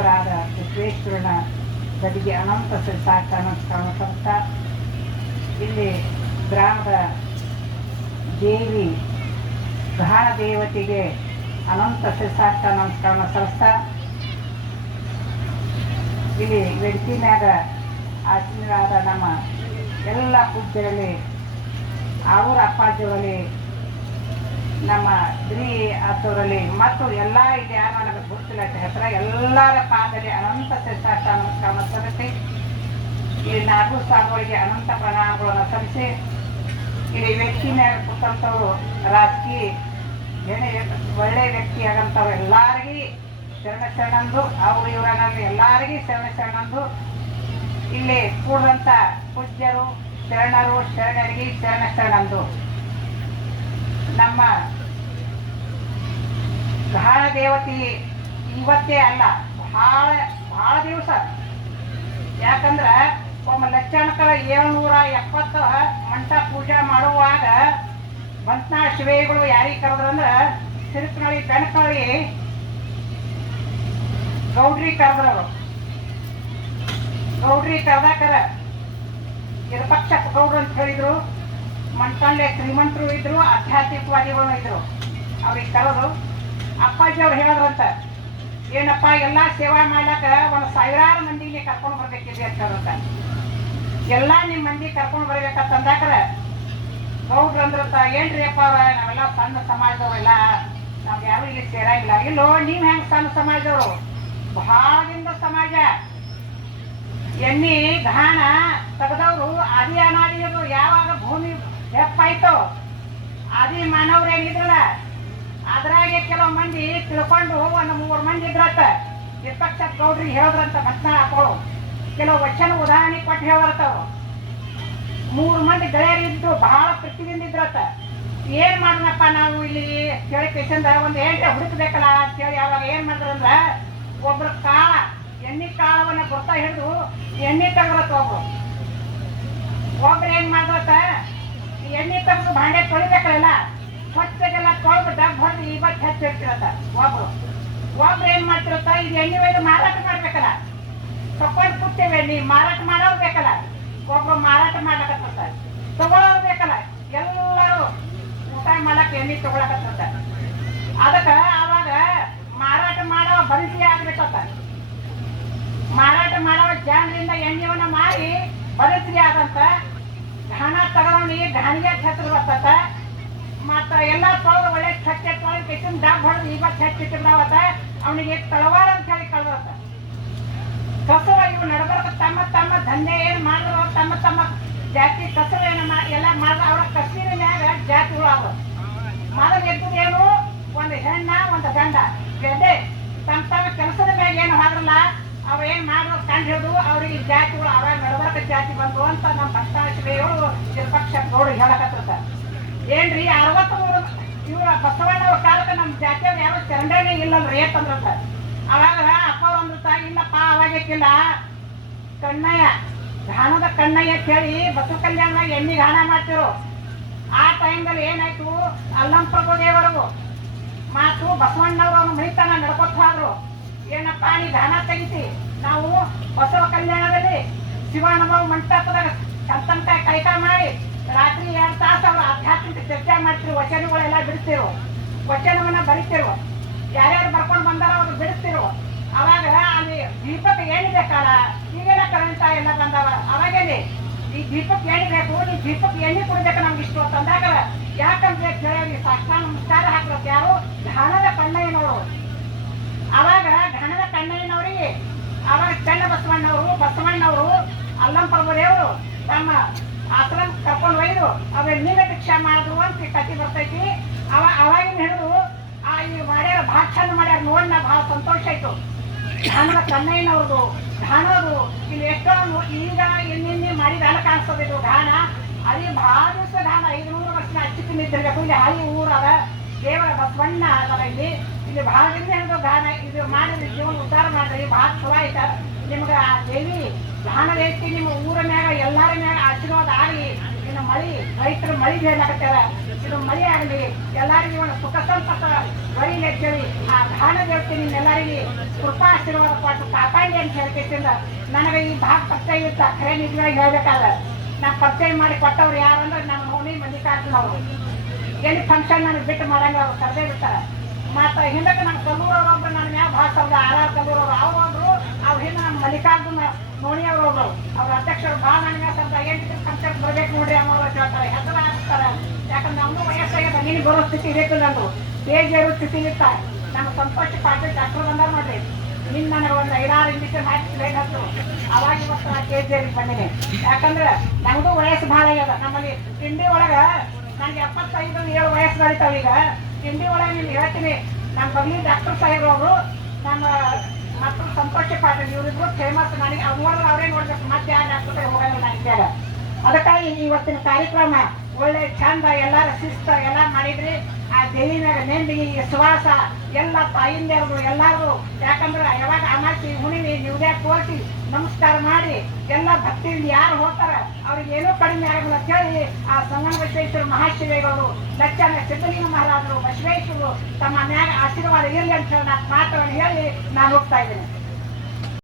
ದೇವರಾದ ವಿಶ್ವೇಶ್ವರನ ಬದಿಗೆ ಅನಂತ ಸಾಷ್ಟಾಂಗ ನಮಸ್ಕಾರ ಸಲ್ಲಿಸ್ತಾ ಇಲ್ಲಿ ಗ್ರಾಮದ ದೇವಿ ಘಾಣ ದೇವತೆಗೆ ಅನಂತ ಸಾಷ್ಟಾಂಗ ನಮಸ್ಕಾರ ಸಲ್ಲಿಸ್ತಾ ಇಲ್ಲಿ ವೇದಿಕೆ ಮ್ಯಾಗ ಆಶೀರ್ವಾದ ನಮ್ಮ ಎಲ್ಲ ಪೂಜ್ಯರಲ್ಲಿ ಅವ್ರ ಅಪ್ಪಾಜಿಯವರಲ್ಲಿ ನಮ್ಮ ಶ್ರೀ ಆತವರಲ್ಲಿ ಮತ್ತು ಎಲ್ಲ ಇಲ್ಲಿ ಯಾರು ನನಗೆ ಗೊತ್ತಿಲ್ಲ ಹೆಸರ ಎಲ್ಲರ ಪಾದದಲ್ಲಿ ಅನಂತ ಸಾಷ್ಟಾಂಗ ನಮಸ್ಕಾರ ಸಲ್ಲಿಸಿ ಇಲ್ಲಿ ನಾಲ್ಕು ಸಾಗುಗಳಿಗೆ ಅನಂತ ಪ್ರಣಾಮಗಳನ್ನು ಸಲ್ಲಿಸಿ ಇಲ್ಲಿ ವ್ಯಕ್ತಿ ಮ್ಯಾಗ ಕೂತಂಥವ್ರು ರಾಜಕೀಯ ಒಳ್ಳೆ ವ್ಯಕ್ತಿ ಆಗಂಥವ್ರು ಎಲ್ಲರಿಗೂ ಶರಣಂದು ಅವರು ಇವರಲ್ಲಿ ಎಲ್ಲರಿಗೂ ಶರಣಂದು ಇಲ್ಲಿ ಕೂಡಿದಂಥ ಪೂಜ್ಯರು ಶರಣರು ಶರಣರಿಗೆ ಶರಣಂದು ನಮ್ಮ ಘಾಣ ದೇವತೆ ಇವತ್ತೇ ಅಲ್ಲ ಬಹಳ ದಿವಸ ಯಾಕಂದ್ರೆ ಒಮ್ಮ ಲಕ್ಷಣಕ 770 ಮಂಟ ಪೂಜೆ ಮಾಡುವಾಗ ಬಂತ್ನಾಳ ಶಿವೆಗಳು ಯಾರಿಗೆ ಕರೆದ್ರಂದ್ರೆ ಸಿರುಕ್ನಳ್ಳಿ ಕಣಕಳ್ಳಿ ಗೌಡ್ರಿ ಕರೆದ್ರವರು ಗೌಡ್ರಿ ಕರೆದಾಕರ ನಿರಪಕ್ಷ ಗೌಡ್ರು ಅಂತ ಹೇಳಿದ್ರು ಮಂಟಂಡೆ ಶ್ರೀಮಂತರು ಇದ್ರು ಆಧ್ಯಾತ್ಮಿಕವಾದಿಗಳು ಇದ್ರು ಅವ್ರಿಗೆ ಕರೆದು ಅಪ್ಪಾಜಿ ಅವ್ರು ಹೇಳಿದ್ರಂತ ಏನಪ್ಪ ಎಲ್ಲ ಸೇವಾ ಮಾಡ್ಲಾಕ 1000 ಮಂದಿಗೆ ಕರ್ಕೊಂಡು ಬರ್ಬೇಕಿದೆ ಅಂತ ಹೇಳುತ್ತ ಎಲ್ಲ ನಿಮ್ಮ ಮಂದಿ ಕರ್ಕೊಂಡು ಬರ್ಬೇಕಂತ ಅಂದಾಕರ ಗೌಡ್ರು ಅಂದ್ರಂತ ಏನ್ರಿ ಅಪ್ಪ ನಾವೆಲ್ಲ ಸಣ್ಣ ಸಮಾಜದವ್ರೆಲ್ಲ ನಾವ್ ಯಾರು ಇಲ್ಲಿ ಸೇರಾಗಿಲ್ಲ ಇಲ್ಲೋ ನೀವ್ ಹೆಂಗ್ ಸಣ್ಣ ಸಮಾಜದವರು ಬಹಳದಿಂದ ಸಮಾಜ ಎಣ್ಣಿ ಘಾಣ ತೆಗೆದವರು ಆದಿ ಅನಾದಿಗಳು ಯಾವಾಗ ಭೂಮಿ ಹೆಪ್ಪಾಯ್ತು ಆದಿ ಮಾನವ್ರು ಏನಿದ್ರಲ್ಲ ಅದ್ರಾಗೆ ಕೆಲವು ಮಂದಿ ತಿಳ್ಕೊಂಡು 3 ಮಂದಿ ಇದ್ರತ್ತ ವಿಪಕ್ಷ ಗೌಡ್ರಿಗೆ ಹೇಳಿದ್ರಂತ ಭಟ್ನ ಹಾಕೋಳು ಕೆಲವು ವಚನ ಉದಾಹರಣೆ ಕೊಟ್ಟು ಹೇಳಿರ್ತವ್ರು 3 ಮಂದಿ ಗೆಳೆಯರಿದ್ದು ಬಹಳ ಪ್ರತಿದಿಂದ ಇದ್ರತ್ತ ಏನ್ ಮಾಡೋಣಪ್ಪ ನಾವು ಇಲ್ಲಿ ಕೇಳಿ ಕೇಸಿಂದ ಒಂದು ಏನ್ರೆ ಹುಡುಕ್ಬೇಕಲ್ಲ ಅಂತೇಳಿ ಅವಾಗ ಏನ್ ಮಾಡಿದ್ರಂದ್ರ ಒಬ್ರು ಕಾಳ ಎಣ್ಣೆ ಕಾಳವನ್ನ ಗೊತ್ತಾ ಹಿಡಿದು ಎಣ್ಣೆ ತೆಗ್ರತ್ತ ಒಬ್ರು ಏನ್ ಮಾಡ್ರತ್ತ ಎಣ್ಣೆ ತೆಗೆದು ಭಾಂಡೆ ತೊಳಿಬೇಕಲ್ಲ ಸ್ವಚ್ಛಗೆಲ್ಲ ತೊಳೆದು ಡಬ್ ಹೊಡೆದು ಇವತ್ತು ಹಚ್ಚಿರ್ತಿರತ್ತ ಒಬ್ರು ಏನ್ ಮಾಡ್ತಿರತ್ತ ಇದು ಎಣ್ಣೆ ಒಯ್ದು ಮಾರಾಟ ಮಾಡ್ಬೇಕಲ್ಲ ತಕೊಂಡು ಕೂತೇವೆ ಎಣ್ಣೆ ಮಾರಾಟ ಮಾಡೋರು ಬೇಕಲ್ಲ ಒಬ್ರು ಮಾರಾಟ ಮಾಡ್ಲಕತ್ತ ತಗೊಳ್ಳೋರು ಬೇಕಲ್ಲ ಎಲ್ಲರೂ ಊಟ ಮಾಡಕ್ ಎಣ್ಣೆ ತಗೊಳಕತ್ತ ಅದಕ್ಕ ಅವಾಗ ಮಾರಾಟ ಮಾಡೋ ಬರಿಸಿ ಆಗ್ಬೇಕತ್ತ ಮಾರಾಟ ಮಾಡೋ ಜಾಗದಿಂದ ಎಣ್ಣೆವನ್ನ ಮಾರಿ ಬರಿಸಿ ಆದಂತ ಘಾಣ ತಗೊಂಡು ಘಾಣಿಗೆ ಹತ್ರ ಬರ್ತತ ಮತ್ತ ಎಲ್ಲ ತೊಳೆದು ಒಳ್ಳೆ ಸ್ವಚ್ಛ ತೊಳೆದು ಕೆಟ್ಟಿನ ಡಾಬ್ ಹೊಡೆದು ಇವತ್ತು ಹಚ್ಚಿಟ್ಟಿರ್ತಾವತ್ತ ಅವನಿಗೆ ತಳವಾರ ಅಂತ ಹೇಳಿ ಕಳ್ದತ್ತ ಕಸವ ಇವು ನಡಬರ್ಕ ತಮ್ಮ ದಂಧೆ ಏನ್ ಮಾಡಿದ್ರು ತಮ್ಮ ಜಾತಿ ಕಸವ ಏನ ಎಲ್ಲ ಮಾಡಿದ ಅವ್ರ ಕಸೀನ ಮ್ಯಾಗ ಜಾತಿಗಳು ಅವ ಮೊದಲು ಎದ್ದುದೇನು ಒಂದು ಹೆಣ್ಣ ಒಂದು ಗಂಡ ಎದೆ ತಮ್ಮ ಕೆಲಸದ ಮ್ಯಾಗ ಏನು ಹಾದ್ರಲ್ಲ ಅವ ಏನ್ ಮಾಡಿದ್ರು ಕಂಡು ಹಿಡಿದು ಅವ್ರಿಗೆ ಜಾತಿಗಳು ಅವಾಗ ನಡಬರ್ಕ ಜಾತಿ ಬಂದು ಅಂತ ನಮ್ಮ ಭಕ್ತಾಶ್ರೀಯವರು ವಿಪಕ್ಷ ಗೌಡ್ರು ಹೇಳಕತ್ತ ಏನ್ರಿ 63 ಇವ್ರ ಬಸವಣ್ಣವ್ರ ಕಾಲಕ್ಕೆ ನಮ್ಮ ಜಾತಿಯವ್ರು ಯಾರು ಚರಂಡನೇ ಇಲ್ಲಂದ್ರೆ ಏತಂದ್ರಂತ ಅವಾಗ ಅಪ್ಪ ಅಂದ್ರತ ಇಲ್ಲಪ್ಪ ಅವಾಗಕ್ಕಿಲ್ಲ ಕಣ್ಣಯ್ಯ ಘಾಣದ ಕಣ್ಣಯ್ಯ ಹೇಳಿ ಬಸವ ಕಲ್ಯಾಣದಾಗ ಎಣ್ಣೆ ಘಾಣ ಮಾಡ್ತಿರು ಆ ಟೈಮ್ದಲ್ಲಿ ಏನಾಯ್ತು ಅಲ್ಲಂ ಪ್ರಭು ದೇವರು ಮಾತು ಬಸವಣ್ಣವ್ರು ಅವನು ಮೈತಾನ ನಡ್ಕೊತ ಹೋದ್ರು ಏನಪ್ಪ ನೀ ಘಾಣ ತೆಗಿಸಿ ನಾವು ಬಸವ ಕಲ್ಯಾಣದಲ್ಲಿ ಶಿವಾನುಭವ ಮಂಟಪದಾಗ ಕಂತಂಕ ಕೈಕ ಮಾಡಿ ರಾತ್ರಿ 2 ತಾಸು ಅವ್ರು ಆಧ್ಯಾತ್ಮಿಕ ಚರ್ಚೆ ಮಾಡ್ತಿರು ವಚನಗಳೆಲ್ಲ ಬಿಡಿಸ್ತಿರು ವಚನವನ್ನ ಬರಿತಿರು ಯಾರ್ಯಾರು ಬರ್ಕೊಂಡು ಬಂದಾರ ಅವ್ರು ಬಿಡಿಸ್ತಿರು ಅವಾಗ ಅಲ್ಲಿ ದೀಪಕ್ಕೆ ಏನಿಬೇಕಲ್ಲ ಈಗೆಲ್ಲ ಕರೆಂಟ ಎಲ್ಲ ಬಂದವ ಅವಾಗೇನೆ ಈ ದೀಪಕ್ಕೆ ಏನಿಬೇಕು ನೀ ದೀಪಕ್ಕೆ ಎಣ್ಣೆ ಕೊಡ್ಬೇಕು ನಮ್ಗೆ ಇಷ್ಟು ತಂದಾಗ ಯಾಕಂದ್ರೆ ಕೇಳಿ ಸಾಷ್ಟಾಂಗ ನಮಸ್ಕಾರ ಹಾಕ್ಬೇಕು ಯಾರು ಘಾಣದ ಕಣ್ಣಯ್ಯನವರು ಅವಾಗ ಘಾಣದ ಕಣ್ಣಯ್ಯನವ್ರಿಗೆ ಅವಾಗ ಚೆನ್ನ ಬಸವಣ್ಣವರು ಅಲ್ಲಂ ಪ್ರಭುದೇವರು ತಮ್ಮ ಆಶ್ರಮ ಕರ್ಕೊಂಡು ಒಯ್ದು ಅವ ನೀವೇ ಭಿಕ್ಷಾ ಮಾಡಿದ್ರು ಅಂತ ಕಥೆ ಬರ್ತೈತಿ ಅವಾಗಿನ ಹಿಡಿದು ಈ ಮಾಡ್ಯಾರ ಭಾಳ ಚಂದ ಮಾಡ್ಯಾರ ನೋಡಿ ನಾ ಭಾಳ ಸಂತೋಷ ಆಯ್ತು ಘಾಣದ ಕಣ್ಣಯ್ಯನವ್ರದು ಘಾಣದು ಇಲ್ಲಿ ಎಷ್ಟೋ ಈಗ ಇನ್ನಿನ್ನೆ ಮಾಡಿದ ಅಲ್ಲ ಕಾಣಿಸ್ತದೆ ಇದು ಘಾಣ ಅಲ್ಲಿ ಭಾಳ ದಿವಸ ಘಾಣ 500 ವರ್ಷ ಅಚ್ಚಿಕ್ಕಿನ ಇದ್ದಿರ್ಬೇಕು ಇಲ್ಲಿ ಹಳಿ ಊರದ ದೇವರ ಬಸವಣ್ಣ ಅದರ ಇಲ್ಲಿ ಭಾಳ ದಿನ ಹಿಡಿದು ಘಾಣ ಇದು ಮಾಡಿದ್ರೆ ಜೀವನ ಉದ್ಧಾರ ಮಾಡ್ರಿ ಭಾಳ ಚಲೋ ಆಯ್ತ ನಿಮ್ಗೆ ಆ ದೇವಿ ಘಾಣ ದೇವಿ ನಿಮ್ಮ ಊರ ಮ್ಯಾಗ ಎಲ್ಲಾರ ಮ್ಯಾಗ ಆಶೀರ್ವಾದ ಆಗಿ ಇನ್ನು ಮಳಿ ರೈತರು ಮಳಿ ಬೇಡಾಕತ್ತಾರ ಇದು ಮಳೆ ಆಗಲಿ, ಎಲ್ಲರಿಗೂ ಇವನು ಸುಖ ಸಂಪತ್ತ ಬರೀಲಿ ಅಂತೇಳಿ ಆ ದಾನ ದೇವತೆ ನಿಮ್ಮೆಲ್ಲರಿಗೆ ಕೃಪಾಶೀರ್ವಾದ ಕೊಟ್ಟು ಕಾಪಾಡಿ ಅಂತ ಹೇಳ್ತಿದ್ದ. ನನಗೆ ಈ ಭಾಗ ಪರಿಚಯ ಇತ್ತ, ಖರೆ ನಿಜವಾಗಿ ಹೇಳ್ಬೇಕಾದ್ರೆ ನಾ ಪರಿಚಯ ಮಾಡಿ ಕೊಟ್ಟವ್ರು ಯಾರು ಅಂದ್ರೆ ನಮ್ಮ ನೋನಿ ಮಲ್ಲಿಕಾರ್ಜುನ ಅವರು. ಎಲ್ಲಿ ಫಂಕ್ಷನ್ ನನಗೆ ಬಿಟ್ಟು ಮಾಡಂಗ ಅವ್ರು ಕರೆದೇ ಬಿಡ್ತಾರೆ. ಮತ್ತು ಹಿಂದಕ್ಕೆ ನಮ್ಮ ಕಲ್ಲೂರವ್ರೊಬ್ರು ನನ್ನ ಮ್ಯಾಗ ಭಾಳ ಸೌದ ಆರ್ ಕಲ್ಲೂರವ್ರು ಅವ್ರೊಬ್ರು, ಅವ್ರ ಹಿಂದೆ ನಮ್ಮ ಮಲ್ಲಿಕಾರ್ಜುನ ನೋಣಿ ಅವ್ರೊಬ್ರು, ಅವ್ರ ಅಧ್ಯಕ್ಷರು ಭಾಳ ನನ್ನ ಮ್ಯಾಗ ಸ್ವಲ್ಪ ಏನು ಫಂಕ್ಷನ್ ಬರ್ಬೇಕು ನೋಡ್ರಿ ಅನ್ನೋರು ಹೇಳ್ತಾರೆ, ಹೆಸರು ಹಾಕ್ತಾರೆ. ಯಾಕಂದ್ರೆ ನಮ್ಮದು ವಯಸ್ಸಾಗ್ಯದ, ನೀನು ಬರೋ ಸ್ಥಿತಿ ಇರಲಿಲ್ಲ ಅಂದರು, ಏಜ್ ಇರೋ ಸ್ಥಿತಿ ಇರ್ತ. ನಮ್ಮ ಸಂತೋಷ ಪಾಟೀಲ್ ಡಾಕ್ಟರ್ ಬಂದಾರ ನೋಡ್ರಿ, ನಿನ್ನ ನನಗೆ ಒಂದು 5-6 ಇಂಜೆಕ್ಷನ್ ಹಾಕಿ ಬೇಗ ಹತ್ತು, ಅವಾಗ ಇವತ್ತು ನಾ KGF ಬಂದಿನಿ. ಯಾಕಂದ್ರೆ ನಮ್ಮದು ವಯಸ್ಸು ಭಾಳ ಆಗ್ಯದ. ನಮ್ಮಲ್ಲಿ ತಿಂಡಿ ಒಳಗೆ ನನಗೆ 75-7 ವಯಸ್ಸು ನಡೀತಾವ. ಈಗ ತಿಂಡಿ ಒಳಗೆ ನಿಮ್ಗೆ ಹೇಳ್ತೀನಿ, ನಮ್ಮ ಬಗ್ಲಿ ಡಾಕ್ಟರ್ ಸಾಹೇಬ್ರವರು, ನಮ್ಮ ಮಕ್ಕಳು ಸಂತೋಷ ಪಾಟೀಲ್, ಇವರಿಬ್ರು ಫೇಮಸ್. ನನಗೆ ಅವ್ರು ನೋಡಿದ್ರೆ ಅವರೇ ನೋಡ್ಬೇಕು, ಮತ್ತೆ ಯಾವ ಡಾಕ್ಟರ್ ಹೋಗಲ್ಲ ನನಗೆ. ಅದಕ್ಕಾಗಿ ಇವತ್ತಿನ ಕಾರ್ಯಕ್ರಮ ಒಳ್ಳೆ ಚಂದ, ಎಲ್ಲರ ಶಿಸ್ತ ಎಲ್ಲ ಮಾಡಿದ್ರಿ. ಆ ದೇವಿ ಮ್ಯಾಗ ನೆಂದಿಗೆ ವಿಶ್ವಾಸ ಎಲ್ಲ ತಾಯಿಂದವ್ರು ಎಲ್ಲರೂ. ಯಾಕಂದ್ರೆ ಯಾವಾಗ ಅಮಾಸಿ ಹುಣಿವಿ ನೀವ್ದೇ ತೋರಿಸಿ ನಮಸ್ಕಾರ ಮಾಡಿ ಎಲ್ಲ ಭಕ್ತಿಯಿಂದ ಯಾರು ಹೋಗ್ತಾರ ಅವ್ರಿಗೆ ಏನೂ ಕಡಿಮೆ ಆಗಲ್ಲ ಅಂತ ಹೇಳಿ ಆ ಸಂಗಮ ಬಸವೇಶ್ವರ ಮಹಾಶಿವೇಗೌಡರು, ಲಕ್ಷಣ ಸಿದ್ದಲಿಂಗ ಮಹಾರಾಜರು, ಬಸವೇಶ್ವರರು ತಮ್ಮ ಮ್ಯಾಗ ಆಶೀರ್ವಾದ ಇರಲಿ ಅಂತ ಹೇಳಿ ನಾನು ಮಾತನ್ನು ಹೇಳಿ ನಾನು ಹೋಗ್ತಾ ಇದ್ದೀನಿ.